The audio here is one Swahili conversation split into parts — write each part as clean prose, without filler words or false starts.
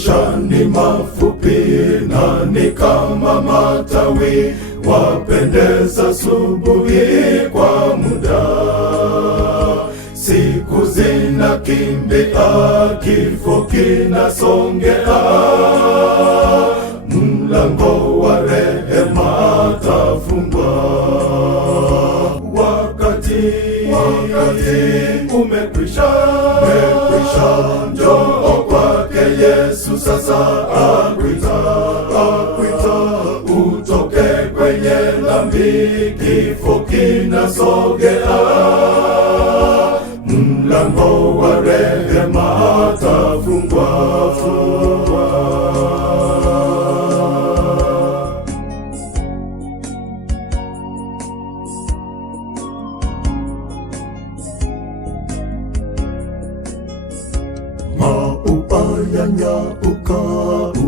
Maisha ni mafupi na ni kama matawi, wapendeza asubuhi kwa muda. Siku zinakimbia, kifo kinasongea, mlango wa rehema tafungwa. Wakati umekwisha, njoo kwake Yesu sasa akuita, utoke kwenye dhambi, kifo kinasogea, mlango wa rehema tafungwa. Maua yanyauka,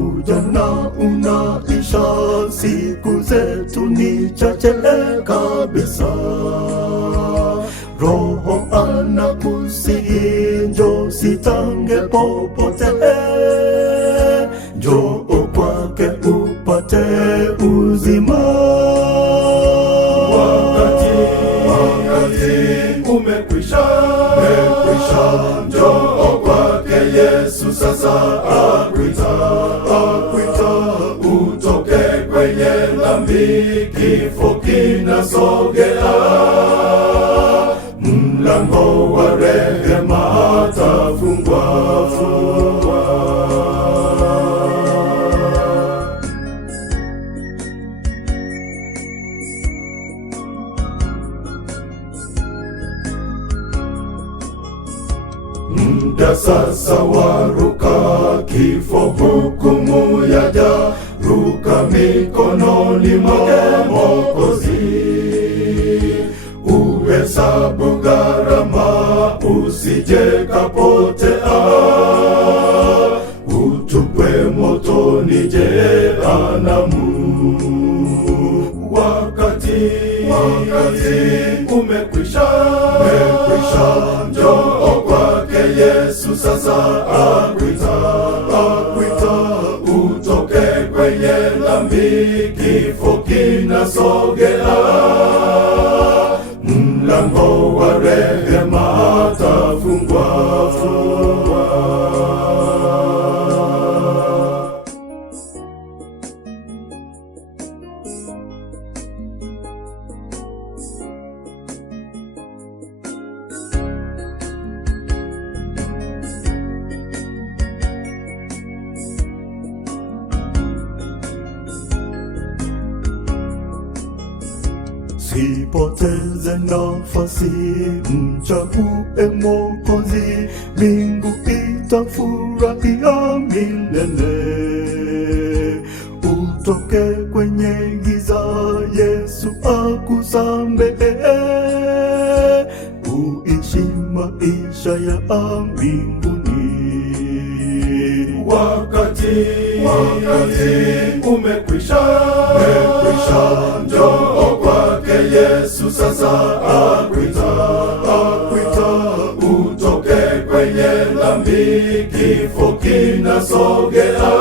ujana unaisha, siku zetu ni chache kabisa. Roho anakusihi, njoo sitange popote, njoo kwake upate uzima. Wakati umekwisha, njoo kwake Yesu sasa akuita, utoke kwenye dhambi, kifo kinasogea, mlango wa rehema tafungwa. Muda sasa waruka, kifo hukumu yaja, ruka mikononi mwake Mwokozi. Uhesabu gharama, usije kapotea, utupwe motoni jehanamu. Wakati umekwisha, njoo kwake Yesu sasa akuita, utoke kwenye dhambi, kifo kinasogea, mlango wa rehema tafungwa. Sipoteze nafasi, mchague Mwokozi, mbingu itafurahia milele. Utoke kwenye giza, Yesu akusamehe, uishi maisha ya mbinguni. Wakati umekwisha, njoo kwake Yesu sasa akuita, utoke kwenye dhambi, kifo kinasogea,